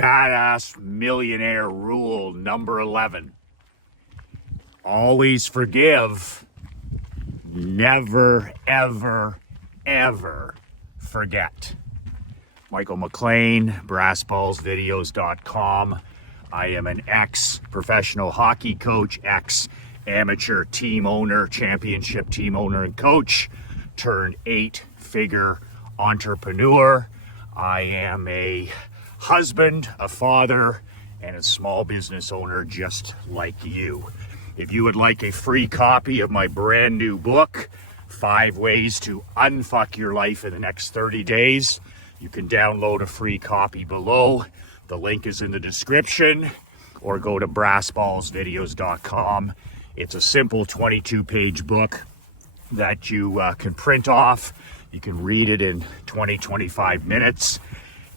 Badass Millionaire Rule number 11. Always forgive. Never, ever, ever forget. Michael McLean, brassballsvideos.com. I am an ex-professional hockey coach, ex-amateur team owner, championship team owner and coach, turned 8-figure entrepreneur. I am a husband, a father, and a small business owner just like you. If you would like a free copy of my brand new book, 5 Ways to Unfuck Your Life in the Next 30 Days, you can download a free copy below. The link is in the description, or go to brassballsvideos.com. It's a simple 22-page book that you can print off. You can read it in 20-25 minutes.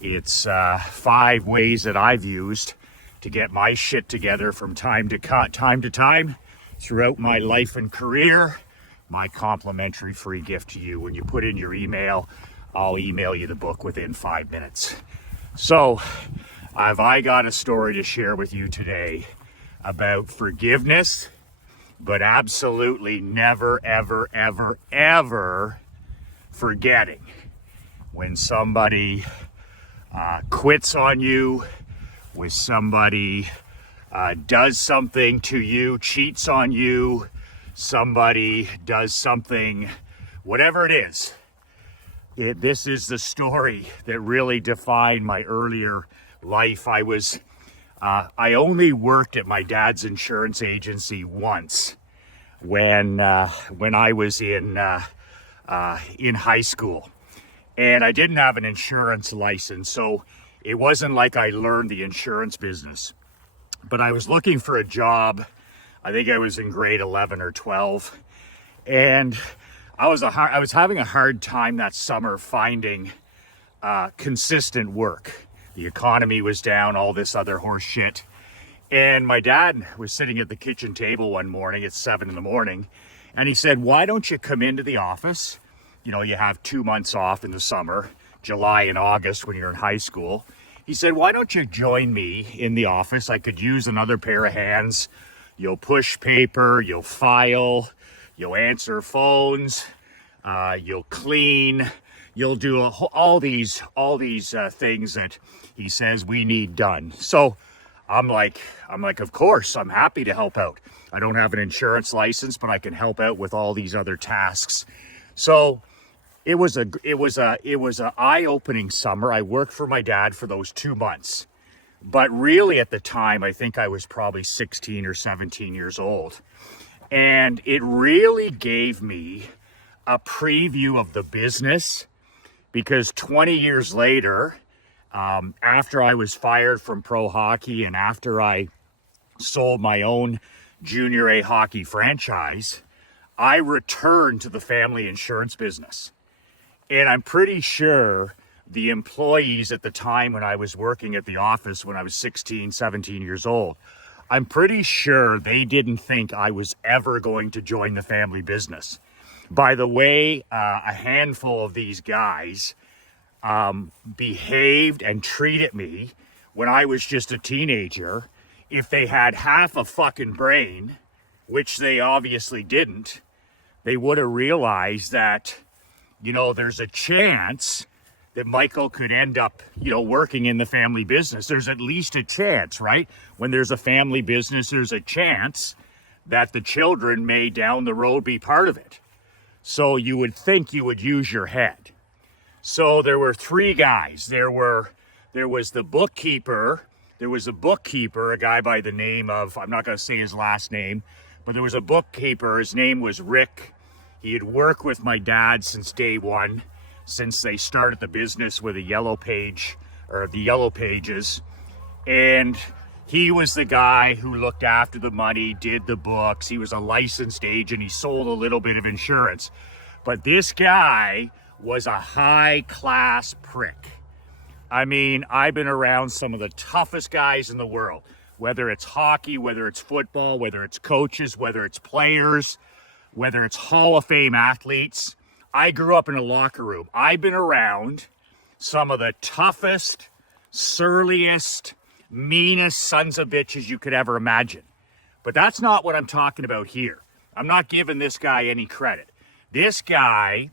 It's 5 ways that I've used to get my shit together from time to time throughout my life and career. My complimentary free gift to you. When you put in your email, I'll email you the book within 5 minutes. So, I got a story to share with you today about forgiveness, but absolutely never, ever, ever, ever forgetting when somebody quits on you, when somebody does something to you, cheats on you, somebody does something, whatever it is. This is the story that really defined my earlier life. I only worked at my dad's insurance agency once when I was in high school. And I didn't have an insurance license, so it wasn't like I learned the insurance business. But I was looking for a job. I think I was in grade 11 or 12. And I was having a hard time that summer finding consistent work. The economy was down, all this other horse shit. And my dad was sitting at the kitchen table one morning at 7 in the morning, and he said, "Why don't you come into the office? You know, you have 2 months off in the summer, July and August when you're in high school." He said, "Why don't you join me in the office? I could use another pair of hands. You'll push paper, you'll file, you'll answer phones, you'll clean, you'll do all these things that he says we need done." So I'm like, of course, I'm happy to help out. I don't have an insurance license, but I can help out with all these other tasks. So it was a eye-opening summer. I worked for my dad for those 2 months. But really at the time, I think I was probably 16 or 17 years old. And it really gave me a preview of the business, because 20 years later, after I was fired from pro hockey and after I sold my own junior A hockey franchise, I returned to the family insurance business. And I'm pretty sure the employees at the time when I was working at the office when I was 16, 17 years old, I'm pretty sure they didn't think I was ever going to join the family business. By the way, a handful of these guys behaved and treated me when I was just a teenager. If they had half a fucking brain, which they obviously didn't, they would have realized that, you know, there's a chance that Michael could end up, you know, working in the family business. There's at least a chance, right? When there's a family business, there's a chance that the children may down the road be part of it. So you would think you would use your head. So there were 3 guys. There was the bookkeeper. There was a bookkeeper, a guy by the name of, I'm not going to say his last name, but there was a bookkeeper. His name was Rick. He had worked with my dad since day one, since they started the business with a yellow page, or the yellow pages. And he was the guy who looked after the money, did the books. He was a licensed agent. He sold a little bit of insurance. But this guy was a high-class prick. I mean, I've been around some of the toughest guys in the world, whether it's hockey, whether it's football, whether it's coaches, whether it's players, whether it's Hall of Fame athletes. I grew up in a locker room. I've been around some of the toughest surliest, meanest sons of bitches you could ever imagine. But that's not what I'm talking about here. I'm not giving this guy any credit. This guy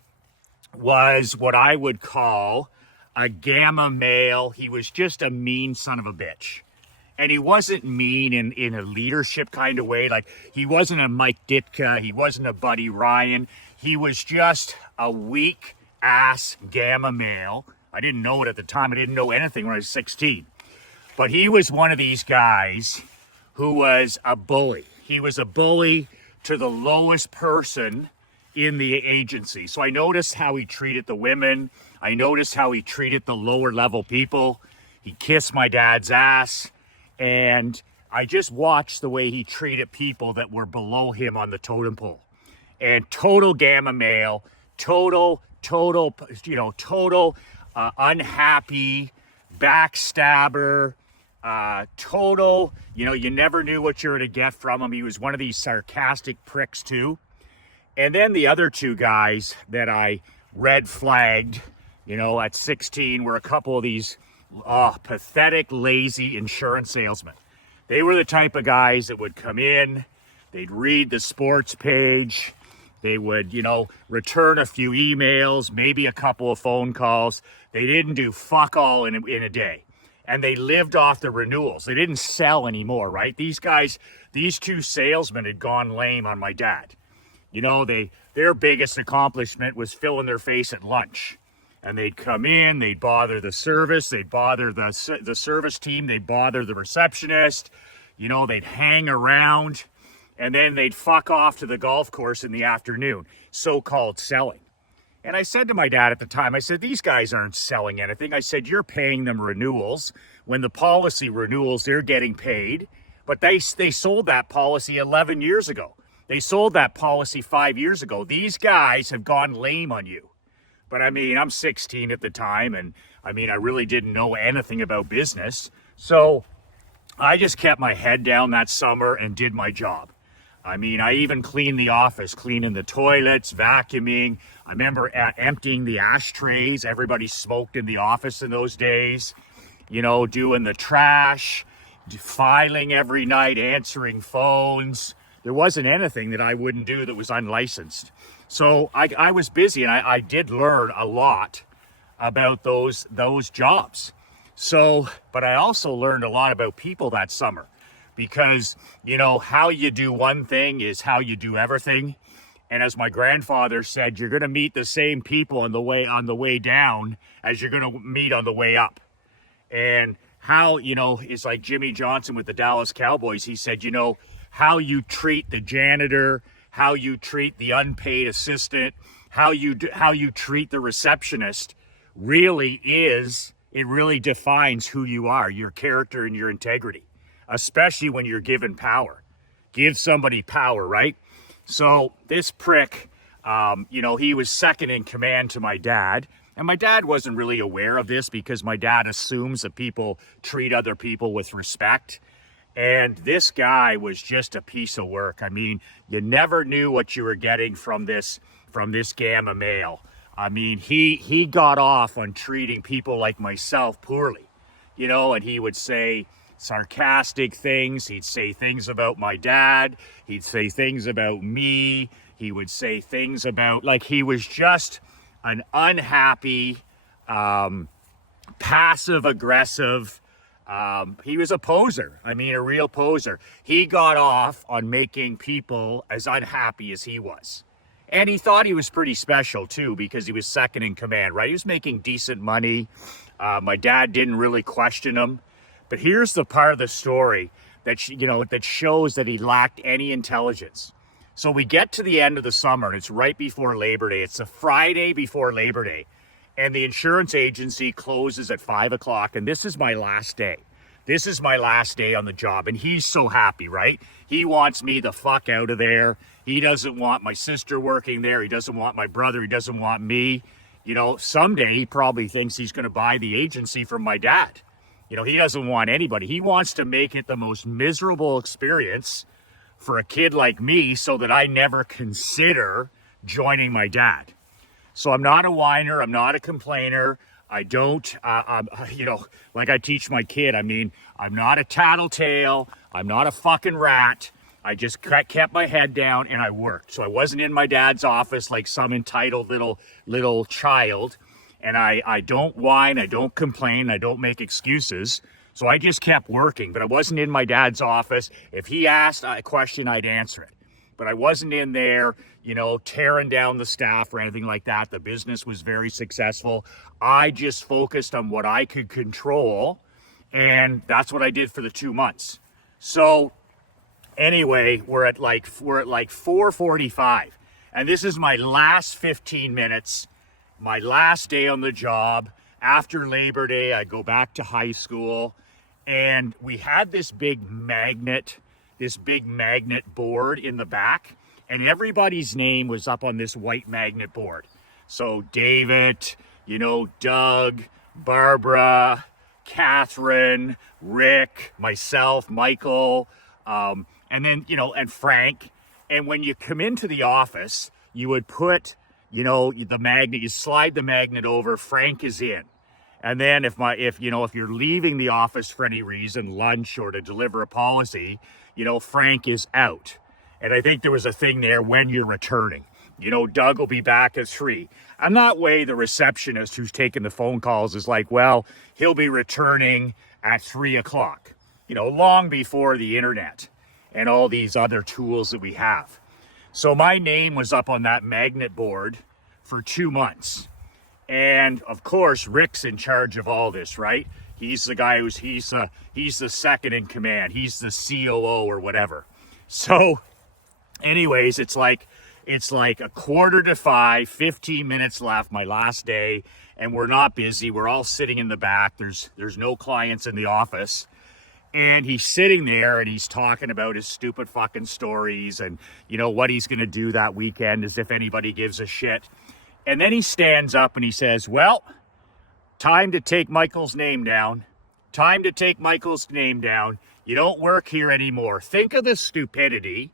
was what I would call a gamma male. He was just a mean son of a bitch. And he wasn't mean in a leadership kind of way. Like, he wasn't a Mike Ditka. He wasn't a Buddy Ryan. He was just a weak ass gamma male. I didn't know it at the time. I didn't know anything when I was 16. But he was one of these guys who was a bully. He was a bully to the lowest person in the agency. So I noticed how he treated the women. I noticed how he treated the lower level people. He kissed my dad's ass. And I just watched the way he treated people that were below him on the totem pole. And total gamma male, total, unhappy, backstabber, total, you never knew what you were to get from him. He was one of these sarcastic pricks too. And then the other two guys that I red flagged, at 16 were a couple of these pathetic, lazy insurance salesmen. They were the type of guys that would come in, they'd read the sports page, they would, return a few emails, maybe a couple of phone calls. They didn't do fuck all in a day. And they lived off the renewals. They didn't sell anymore, right? These two salesmen had gone lame on my dad. Their biggest accomplishment was filling their face at lunch. And they'd come in, they'd bother the service, they'd bother the service team, they'd bother the receptionist, they'd hang around, and then they'd fuck off to the golf course in the afternoon, so-called selling. And I said to my dad at the time, I said, these guys aren't selling anything. I said, you're paying them renewals. When the policy renewals, they're getting paid. But they sold that policy 11 years ago. They sold that policy 5 years ago. These guys have gone lame on you. But I'm 16 at the time, and I really didn't know anything about business. So I just kept my head down that summer and did my job. I even cleaned the office, cleaning the toilets, vacuuming. I remember emptying the ashtrays. Everybody smoked in the office in those days. Doing the trash, filing every night, answering phones. There wasn't anything that I wouldn't do that was unlicensed. So I was busy, and I did learn a lot about those jobs. But I also learned a lot about people that summer, because, how you do one thing is how you do everything. And as my grandfather said, you're going to meet the same people on the way down as you're going to meet on the way up. And how, it's like Jimmy Johnson with the Dallas Cowboys. He said, how you treat the janitor, how you treat the unpaid assistant, how you treat the receptionist really defines who you are, your character and your integrity, especially when you're given power. Give somebody power, right? So this prick, he was second in command to my dad. And my dad wasn't really aware of this, because my dad assumes that people treat other people with respect. And this guy was just a piece of work. You never knew what you were getting from this gamma male. He got off on treating people like myself poorly, and he would say sarcastic things. He'd say things about my dad. He'd say things about me. He would say things about, he was just an unhappy, passive aggressive, he was a poser. A real poser. He got off on making people as unhappy as he was. And he thought he was pretty special too, because he was second in command, right? He was making decent money. My dad didn't really question him. But here's the part of the story that, that shows that he lacked any intelligence. So we get to the end of the summer, and it's right before Labor Day. It's a Friday before Labor Day. And the insurance agency closes at 5 o'clock, and this is my last day. This is my last day on the job, and he's so happy, right? He wants me the fuck out of there. He doesn't want my sister working there. He doesn't want my brother. He doesn't want me. Someday he probably thinks he's going to buy the agency from my dad. He doesn't want anybody. He wants to make it the most miserable experience for a kid like me, so that I never consider joining my dad. So I'm not a whiner. I'm not a complainer. I don't, you know, like I teach my kid, I mean, I'm not a tattletale. I'm not a fucking rat. I just kept my head down and I worked. So I wasn't in my dad's office like some entitled little child. And I don't whine, I don't complain, I don't make excuses. So I just kept working, but I wasn't in my dad's office. If he asked a question, I'd answer it. But I wasn't in there, you know, tearing down the staff or anything like that. The business was very successful. I just focused on what I could control, and that's what I did for the 2 months. So anyway, we're at like 4:45, and this is my last 15 minutes, my last day on the job. After Labor Day, I go back to high school, and we had this big magnet board in the back, and everybody's name was up on this white magnet board. So David, you know, Doug, Barbara, Catherine, Rick, myself, Michael, and then, you know, and Frank. And when you come into the office, you would put, you know, the magnet, you slide the magnet over, Frank is in. And then if you're leaving the office for any reason, lunch or to deliver a policy, you know, Frank is out. And I think there was a thing there when you're returning. You know, Doug will be back at 3. And that way the receptionist who's taking the phone calls is like, well, he'll be returning at 3 o'clock, you know, long before the internet and all these other tools that we have. So my name was up on that magnet board for 2 months. And of course, Rick's in charge of all this, right? He's the guy he's the second in command. He's the COO or whatever. So anyways, it's like 4:45, 15 minutes left, my last day, and we're not busy. We're all sitting in the back. There's no clients in the office. And he's sitting there and he's talking about his stupid fucking stories and, you know, what he's going to do that weekend, as if anybody gives a shit. And then he stands up and he says, well, time to take Michael's name down. Time to take Michael's name down. You don't work here anymore. Think of the stupidity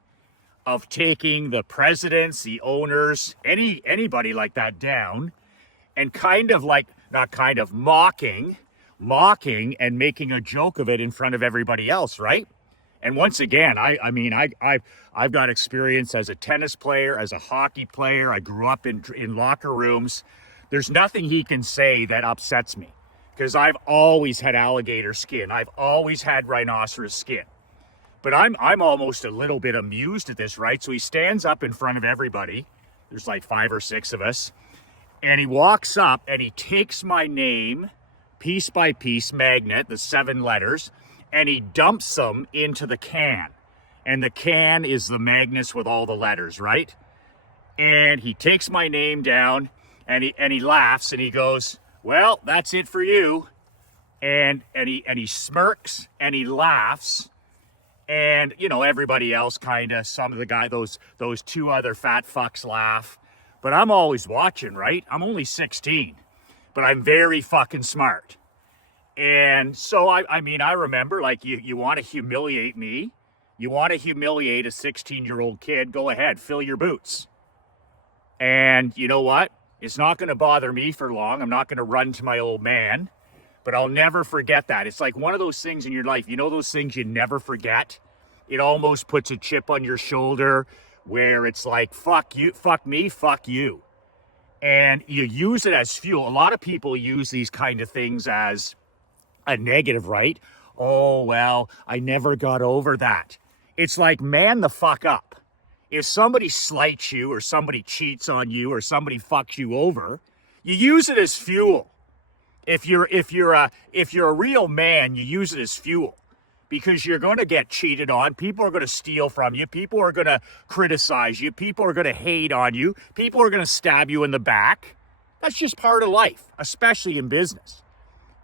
of taking the presidents, the owners, anybody like that down, and mocking and making a joke of it in front of everybody else, right? And once again, I've got experience as a tennis player, as a hockey player. I grew up in locker rooms. There's nothing he can say that upsets me, because I've always had alligator skin. I've always had rhinoceros skin. But I'm almost a little bit amused at this, right? So he stands up in front of everybody. There's like 5 or 6 of us. And he walks up and he takes my name, piece by piece, magnet, the 7 letters, and he dumps them into the can. And the can is the magnets with all the letters, right? And he takes my name down and he laughs and he goes, well, that's it for you. And he smirks and he laughs. And, you know, everybody else some of the guy, those 2 other fat fucks laugh. But I'm always watching, right? I'm only 16, but I'm very fucking smart. And so, I remember, like, you want to humiliate me. You want to humiliate a 16-year-old kid, go ahead, fill your boots. And you know what? It's not going to bother me for long. I'm not going to run to my old man. But I'll never forget that. It's like one of those things in your life, you know, those things you never forget? It almost puts a chip on your shoulder where it's like, fuck you, fuck me, fuck you. And you use it as fuel. A lot of people use these kind of things as a negative, right? Oh, well, I never got over that. It's like, man the fuck up. If somebody slights you or somebody cheats on you or somebody fucks you over, you use it as fuel. If you're a real man, you use it as fuel, because you're going to get cheated on. People are going to steal from you. People are going to criticize you. People are going to hate on you. People are going to stab you in the back. That's just part of life, especially in business.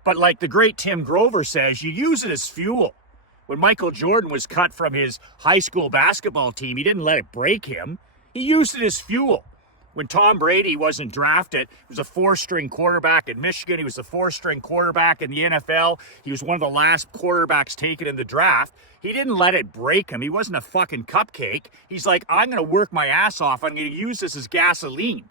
But like the great Tim Grover says, you use it as fuel. When Michael Jordan was cut from his high school basketball team, he didn't let it break him. He used it as fuel. When Tom Brady wasn't drafted, he was a 4-string quarterback at Michigan. He was a 4-string quarterback in the NFL. He was one of the last quarterbacks taken in the draft. He didn't let it break him. He wasn't a fucking cupcake. He's like, I'm going to work my ass off. I'm going to use this as gasoline.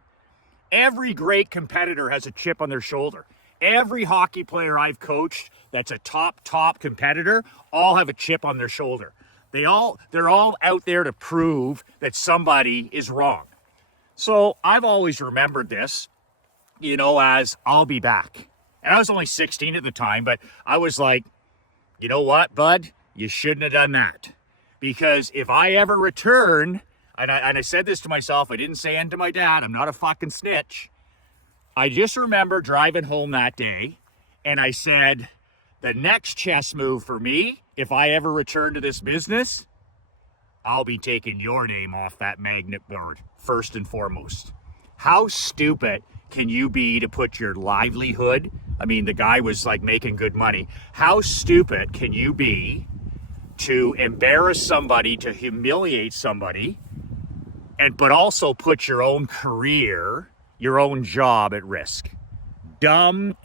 Every great competitor has a chip on their shoulder. Every hockey player I've coached that's a top competitor all have a chip on their shoulder. They're all out there to prove that somebody is wrong. So I've always remembered this, as I'll be back. And I was only 16 at the time, but I was like, you know what, bud? You shouldn't have done that. Because if I ever return, and I said this to myself, I didn't say it to my dad, I'm not a fucking snitch. I just remember driving home that day, and I said, the next chess move for me, if I ever return to this business, I'll be taking your name off that magnet board, first and foremost. How stupid can you be to put your livelihood? I mean, the guy was like making good money. How stupid can you be to embarrass somebody, to humiliate somebody, but also put your own career, your own job at risk? Dumb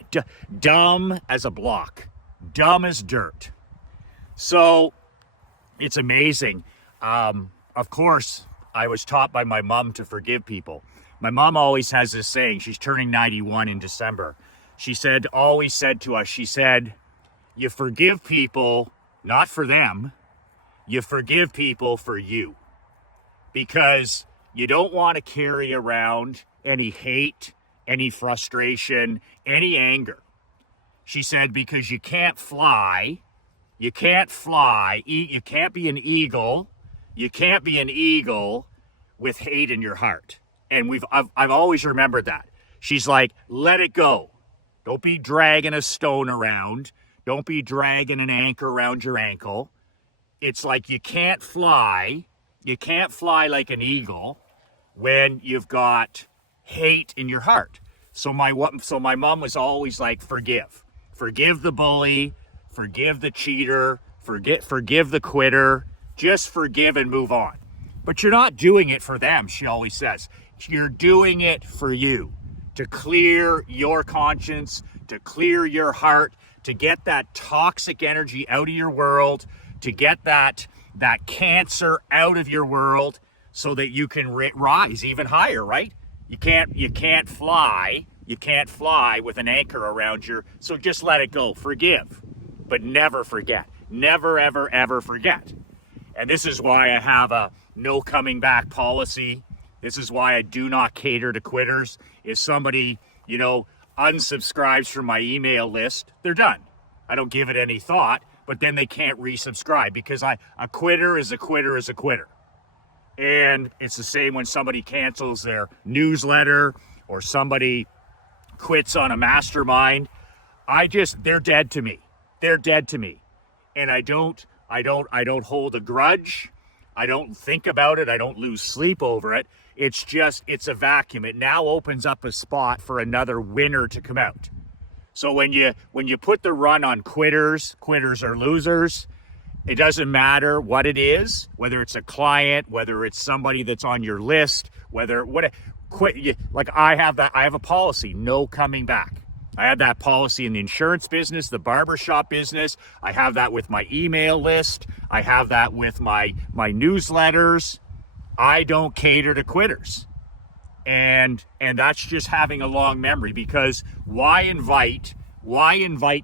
as a block. Dumb as dirt. So it's amazing. Of course, I was taught by my mom to forgive people. My mom always has this saying, she's turning 91 in December. She always said to us, she said, you forgive people, not for them, you forgive people for you. Because you don't want to carry around any hate, any frustration, any anger. She said, because you can't fly, you can't be an eagle, you can't be an eagle with hate in your heart. And I've always remembered that. She's like, let it go. Don't be dragging a stone around. Don't be dragging an anchor around your ankle. It's like you can't fly like an eagle when you've got hate in your heart. So my mom was always like, forgive the bully, forgive the cheater, forgive the quitter, just forgive and move on. But you're not doing it for them, she always says. You're doing it for you, to clear your conscience, to clear your heart, to get that toxic energy out of your world, to get that cancer out of your world so that you can rise even higher, right? You can't fly with an anchor around so just let it go. Forgive, but never forget. Never, ever, ever forget. And this is why I have a no coming back policy. This is why I do not cater to quitters. If somebody, unsubscribes from my email list, they're done. I don't give it any thought, but then they can't resubscribe because a quitter is a quitter is a quitter. And it's the same when somebody cancels their newsletter or somebody quits on a mastermind. They're dead to me. They're dead to me. And I don't hold a grudge. I don't think about it. I don't lose sleep over it. It's a vacuum. It now opens up a spot for another winner to come out. So when you put the run on quitters are losers. It doesn't matter what it is, whether it's a client, whether it's somebody that's on your list, I have a policy, no coming back. I have that policy in the insurance business, the barbershop business. I have that with my email list. I have that with my newsletters. I don't cater to quitters. And that's just having a long memory, because why invite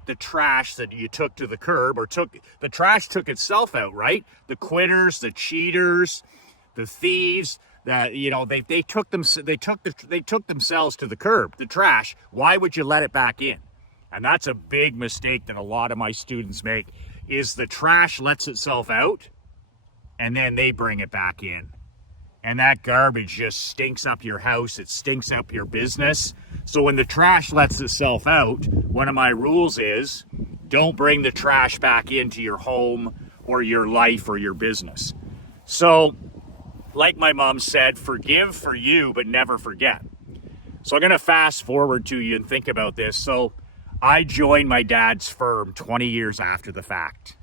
the trash that you took to the curb, or the trash took itself out, right? The quitters, the cheaters, the thieves, that they took themselves to the curb, the trash. Why would you let it back in? And that's a big mistake that a lot of my students make, is the trash lets itself out and then they bring it back in. And that garbage just stinks up your house. It stinks up your business. So when the trash lets itself out, one of my rules is don't bring the trash back into your home or your life or your business. So like my mom said, forgive for you, but never forget. So I'm going to fast forward to you and think about this. So I joined my dad's firm 20 years after the fact.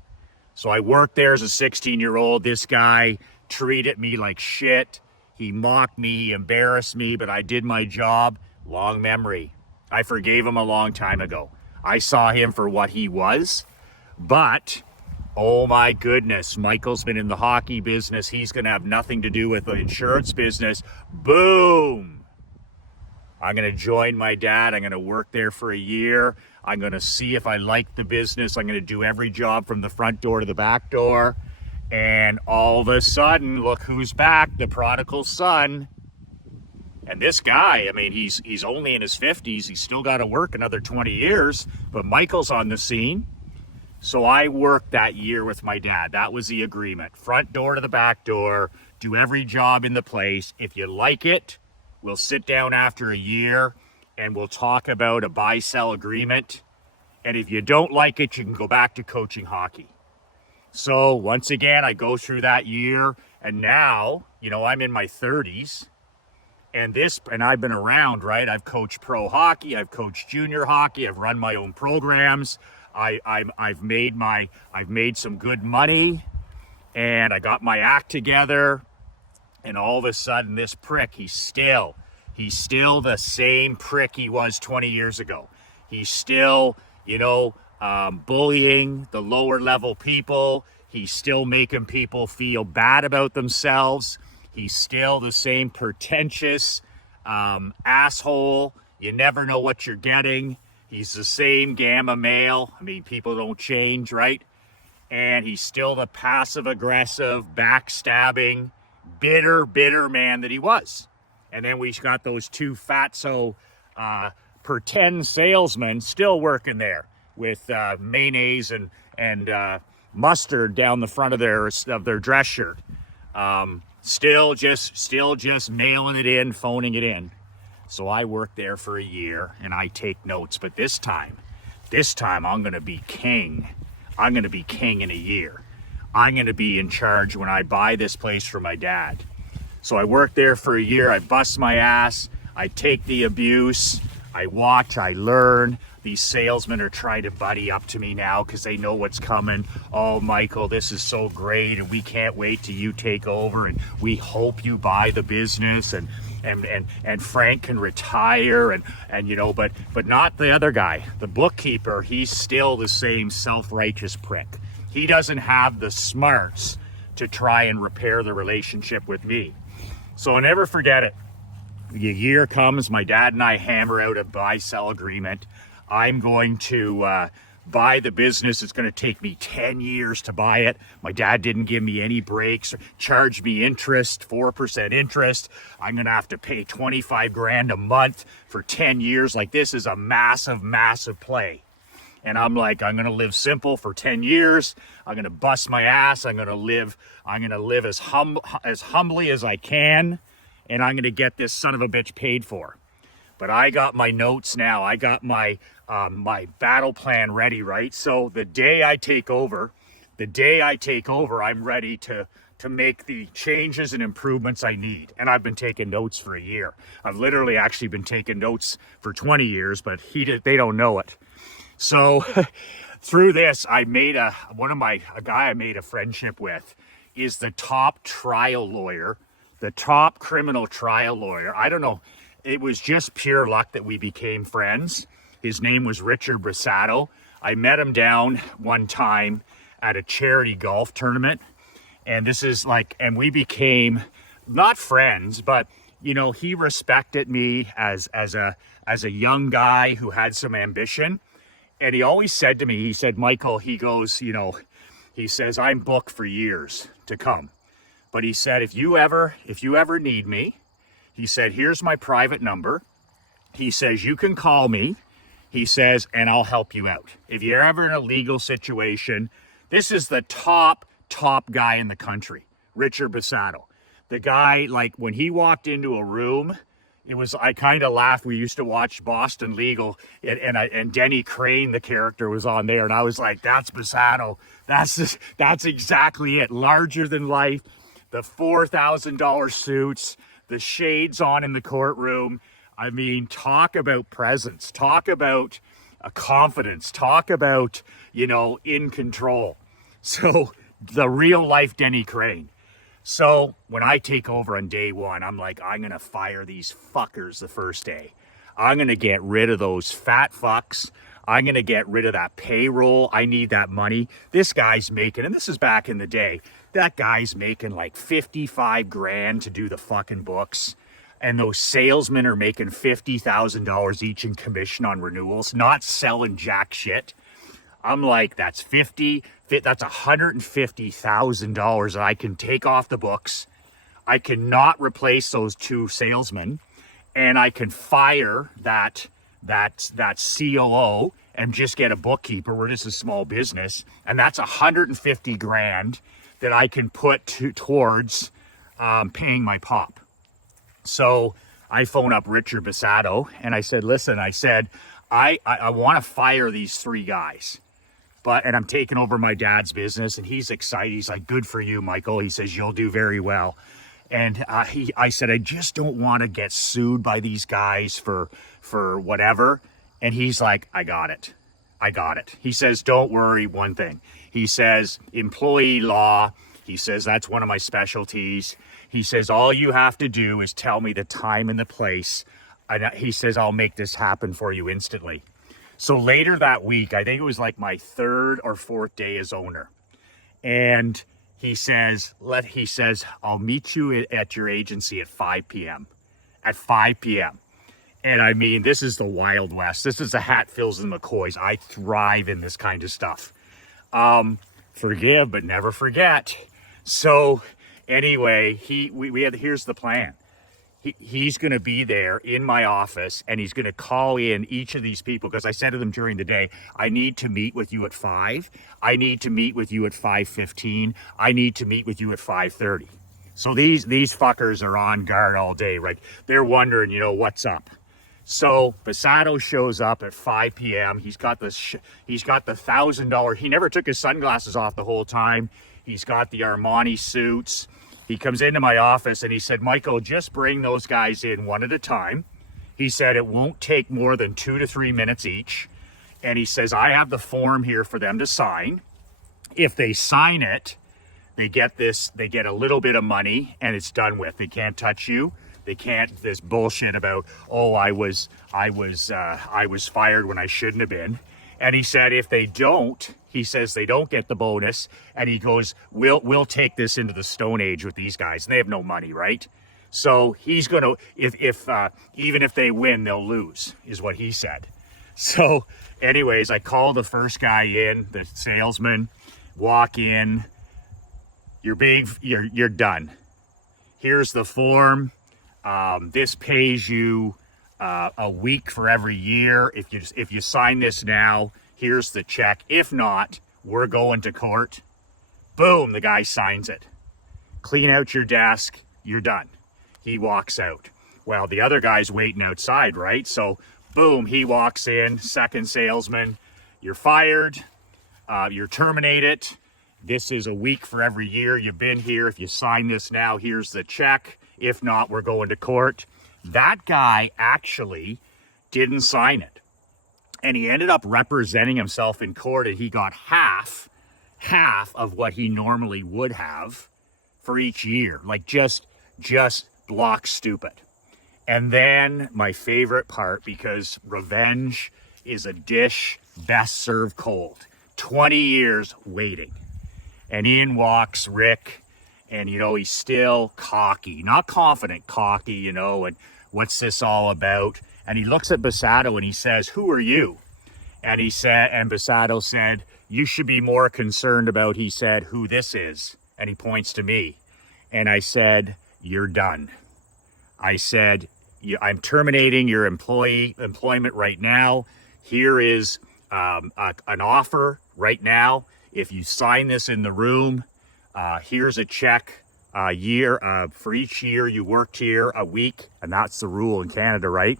So I worked there as a 16-year-old. This guy treated me like shit. He mocked me, he embarrassed me, but I did my job. Long memory. I forgave him a long time ago. I saw him for what he was, but oh my goodness, Michael's been in the hockey business. He's going to have nothing to do with the insurance business. Boom. I'm going to join my dad. I'm going to work there for a year. I'm going to see if I like the business. I'm going to do every job from the front door to the back door. And all of a sudden, look who's back, the prodigal son. And this guy, I mean, he's only in his 50s. He's still got to work another 20 years. But Michael's on the scene. So I worked that year with my dad. That was the agreement. Front door to the back door. Do every job in the place. If you like it, we'll sit down after a year and we'll talk about a buy-sell agreement. And if you don't like it, you can go back to coaching hockey. So once again, I go through that year, and now, I'm in my 30s, and I've been around, right? I've coached pro hockey, I've coached junior hockey, I've run my own programs. I've made some good money, and I got my act together. And all of a sudden, this prick, he's still the same prick he was 20 years ago. He's still, bullying the lower level people. He's still making people feel bad about themselves. He's still the same pretentious asshole. You never know what you're getting. He's the same gamma male. I mean, people don't change, right? And he's still the passive aggressive, backstabbing, bitter man that he was. And then we got those two fatso pretend salesmen still working there with mayonnaise and mustard down the front of their dress shirt. Still just mailing it in, phoning it in. So I worked there for a year and I take notes. But this time I'm going to be king. I'm going to be king in a year. I'm going to be in charge when I buy this place for my dad. So I worked there for a year. I bust my ass. I take the abuse. I watch. I learn. These salesmen are trying to buddy up to me now because they know what's coming. Oh, Michael, this is so great, and we can't wait till you take over, and we hope you buy the business, and Frank can retire, but not the other guy, the bookkeeper. He's still the same self-righteous prick. He doesn't have the smarts to try and repair the relationship with me. So I'll never forget it. The year comes, my dad and I hammer out a buy-sell agreement. I'm going to buy the business. It's going to take me 10 years to buy it. My dad didn't give me any breaks, charge me interest, 4% interest. I'm going to have to pay 25 grand a month for 10 years. Like, this is a massive, massive play. And I'm like, I'm going to live simple for 10 years. I'm going to bust my ass. I'm going to live as humbly as I can. And I'm going to get this son of a bitch paid for. But I got my notes now. I got my battle plan ready, right? So the day I take over, I'm ready to make the changes and improvements I need. And I've been taking notes for a year. I've literally actually been taking notes for 20 years, but they don't know it. So through this, I made a guy I made a friendship with is the top trial lawyer, the top criminal trial lawyer. I don't know. It was just pure luck that we became friends. His name was Richard Brisato. I met him down one time at a charity golf tournament. And and we became not friends, but he respected me as a young guy who had some ambition. And he always said to me, he said, Michael, he goes, he says, I'm booked for years to come. But he said, if you ever need me, he said, here's my private number. He says, you can call me. He says, and I'll help you out. If you're ever in a legal situation, this is the top guy in the country, Richard Brisato. The guy, like, when he walked into a room, I kind of laughed. We used to watch Boston Legal, and Denny Crane, the character, was on there. And I was like, that's Brisato. That's exactly it. Larger than life, the $4,000 suits, the shades on in the courtroom. I mean, talk about presence, talk about confidence, talk about, in control. So the real life Denny Crane. So when I take over on day one, I'm like, I'm going to fire these fuckers the first day. I'm going to get rid of those fat fucks. I'm going to get rid of that payroll. I need that money. This guy's making, and this is back in the day, that guy's making like 55 grand to do the fucking books. and those salesmen are making $50,000 each in commission on renewals, not selling jack shit. I'm like, that's $150,000 that I can take off the books. I cannot replace those 2 salesmen, and I can fire that COO and just get a bookkeeper. We're just a small business, and that's $150,000 that I can put towards paying my pop. So I phone up Richard Basato and I said, listen, I want to fire these 3 guys, and I'm taking over my dad's business. And he's excited. He's like, good for you, Michael. He says, you'll do very well. And I said, I just don't want to get sued by these guys for whatever. And he's like, I got it. He says, don't worry, one thing. He says, employee law. He says, that's one of my specialties. He says, all you have to do is tell me the time and the place. And he says, I'll make this happen for you instantly. So later that week, I think it was like my 3rd or 4th day as owner. And he says, I'll meet you at your agency at 5 p.m. At 5 p.m. And I mean, this is the Wild West. This is the Hatfields and McCoys. I thrive in this kind of stuff. Forgive, but never forget. So anyway, here's the plan. He's going to be there in my office, and he's going to call in each of these people, because I said to them during the day, I need to meet with you at 5. I need to meet with you at 5:15. I need to meet with you at 5:30. So these fuckers are on guard all day, right? They're wondering, what's up. So Basato shows up at 5 p.m. He's got the $1,000. He never took his sunglasses off the whole time. He's got the Armani suits. He comes into my office and he said, Michael, just bring those guys in one at a time. He said it won't take more than 2 to 3 minutes each. And he says, I have the form here for them to sign. If they sign it, they get a little bit of money and it's done with. They can't touch you. They can't, this bullshit about, oh, I was fired when I shouldn't have been. And he said, if they don't, he says they don't get the bonus. And he goes, we'll take this into the Stone Age with these guys. And they have no money, right? So he's going to, even if they win, they'll lose, is what he said. So anyways, I call the first guy in, the salesman, walk in, you're done. Here's the form. This pays you a week for every year. If you sign this now, here's the check. If not, we're going to court. Boom, the guy signs it. Clean out your desk, you're done. He walks out. Well, the other guy's waiting outside, right? So boom, he walks in, second salesman. You're fired. You're terminated. This is a week for every year you've been here. If you sign this now, here's the check. If not, we're going to court. That guy actually didn't sign it. And he ended up representing himself in court, and he got half of what he normally would have for each year. Like just block stupid. And then my favorite part, because revenge is a dish best served cold. 20 years waiting. And in walks Rick, and he's still cocky, not confident, cocky, and what's this all about? And he looks at Basato and he says, who are you? And Basato said, you should be more concerned about, he said, who this is. And he points to me. And I said, you're done. I said, I'm terminating your employment right now. Here is an offer right now. If you sign this in the room, here's a check for each year you worked here, a week. And that's the rule in Canada, right?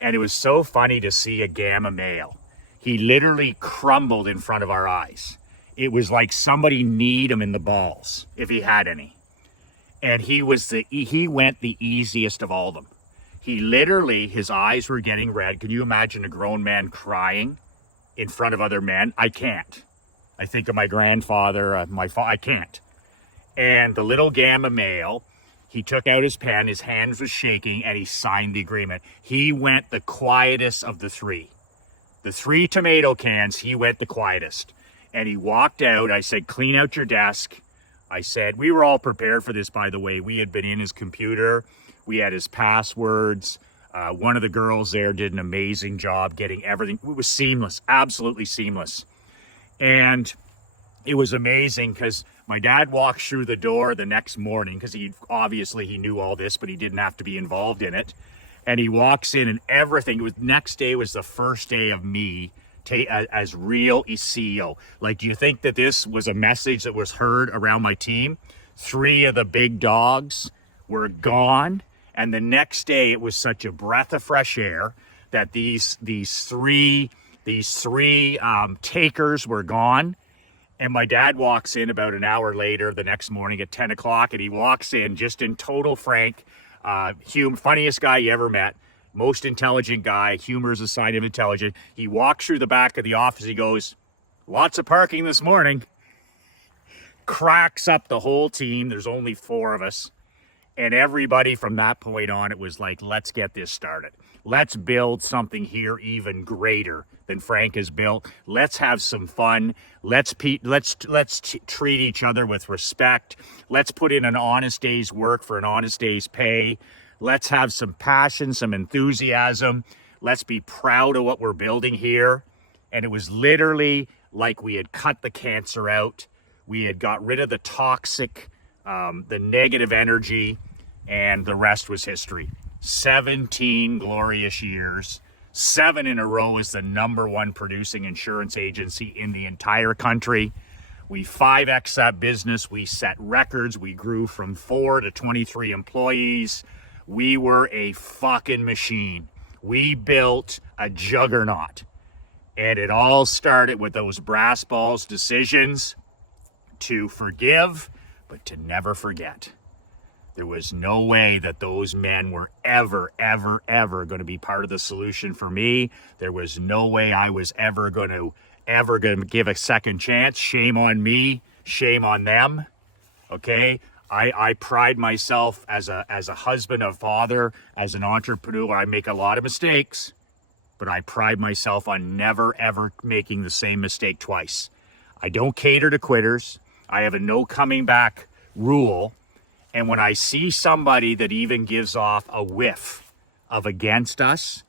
And it was so funny to see a Gamma male. He literally crumbled in front of our eyes. It was like somebody kneed him in the balls, if he had any. And he went the easiest of all them. He literally, his eyes were getting red. Can you imagine a grown man crying in front of other men? I can't. I think of my grandfather, I can't. And the little Gamma male, he took out his pen, his hands was shaking, and he signed the agreement. He went the quietest of the three. The 3 tomato cans, he went the quietest. And he walked out. I said, clean out your desk. I said, we were all prepared for this, by the way. We had been in his computer. We had his passwords. One of the girls there did an amazing job getting everything. It was seamless, absolutely seamless. And it was amazing because my dad walks through the door the next morning, because he knew all this, but he didn't have to be involved in it. And he walks in and everything. Next day was the first day of me as real CEO. Like, do you think that this was a message that was heard around my team? 3 of the big dogs were gone. And the next day it was such a breath of fresh air that these three takers were gone. And my dad walks in about an hour later the next morning at 10 o'clock, and he walks in just in total frank, funniest guy you ever met, most intelligent guy. Humor is a sign of intelligence. He walks through the back of the office. He goes, "Lots of parking this morning." Cracks up the whole team. There's only 4 of us. And everybody from that point on, it was like, let's get this started. Let's build something here even greater than Frank has built. Let's have some fun. Let's treat each other with respect. Let's put in an honest day's work for an honest day's pay. Let's have some passion, some enthusiasm. Let's be proud of what we're building here. And it was literally like we had cut the cancer out. We had got rid of the toxic, the negative energy, and the rest was history. 17 glorious years, 7 in a row as the #1 producing insurance agency in the entire country. We 5x that business. We set records. We grew from 4 to 23 employees. We were a fucking machine. We built a juggernaut. And it all started with those brass balls decisions to forgive, but to never forget. There was no way that those men were ever going to be part of the solution for me. There was no way I was ever going to give a second chance. Shame on me. Shame on them. Okay? I pride myself as a husband, a father, as an entrepreneur. I make a lot of mistakes, but I pride myself on never, ever making the same mistake twice. I don't cater to quitters. I have a no coming back rule. And when I see somebody that even gives off a whiff of against us,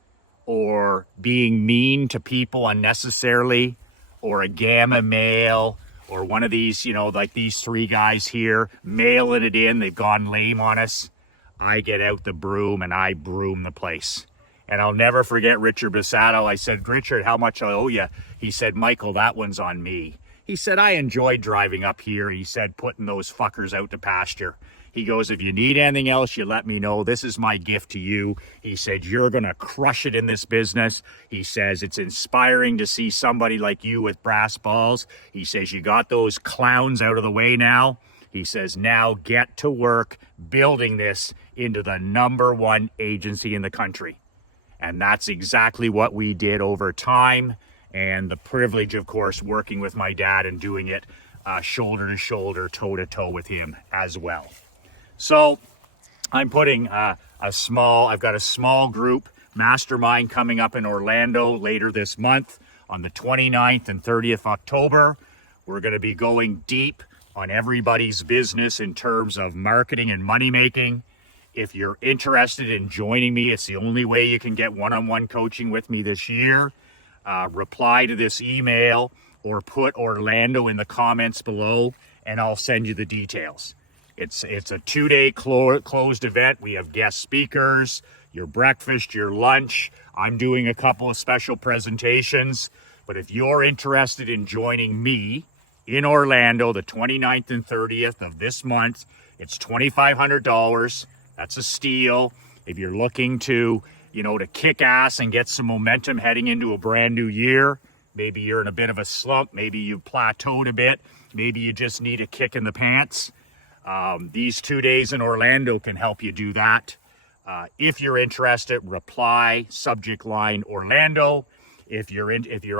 or being mean to people unnecessarily, or a gamma male, or one of these, like these 3 guys here, mailing it in, they've gone lame on us, I get out the broom and I broom the place. And I'll never forget Richard Basato. I said, "Richard, how much I owe you?" He said, "Michael, that one's on me." He said, "I enjoyed driving up here." He said, "Putting those fuckers out to pasture." He goes, "If you need anything else, you let me know. This is my gift to you." He said, "You're going to crush it in this business." He says, "It's inspiring to see somebody like you with brass balls." He says, "You got those clowns out of the way now." He says, "Now get to work building this into the #1 agency in the country." And that's exactly what we did over time. And the privilege, of course, working with my dad and doing it shoulder to shoulder, toe to toe with him as well. So I'm putting I've got a small group mastermind coming up in Orlando later this month on the 29th and 30th October. We're going to be going deep on everybody's business in terms of marketing and money making. If you're interested in joining me, it's the only way you can get one-on-one coaching with me this year. Reply to this email or put Orlando in the comments below, and I'll send you the details. It's a 2-day closed event. We have guest speakers, your breakfast, your lunch. I'm doing a couple of special presentations. But if you're interested in joining me in Orlando, the 29th and 30th of this month, it's $2,500. That's a steal. If you're looking to kick ass and get some momentum heading into a brand new year, maybe you're in a bit of a slump, maybe you've plateaued a bit, maybe you just need a kick in the pants. These 2 days in Orlando can help you do that. If you're interested, reply, subject line Orlando. If you're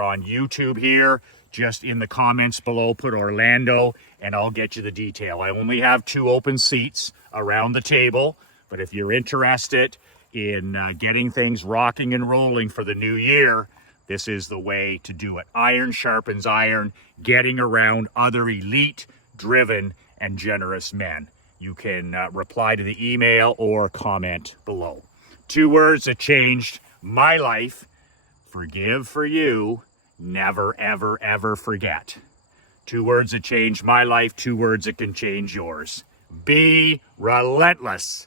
on YouTube here, just in the comments below, put Orlando, and I'll get you the detail. I only have 2 open seats around the table, but if you're interested in getting things rocking and rolling for the new year, this is the way to do it. Iron sharpens iron, getting around other elite, driven, and generous men. you can reply to the email or comment below. 2 words that changed my life: forgive for you, never, ever, ever forget. 2 words that changed my life, 2 words that can change yours. Be relentless.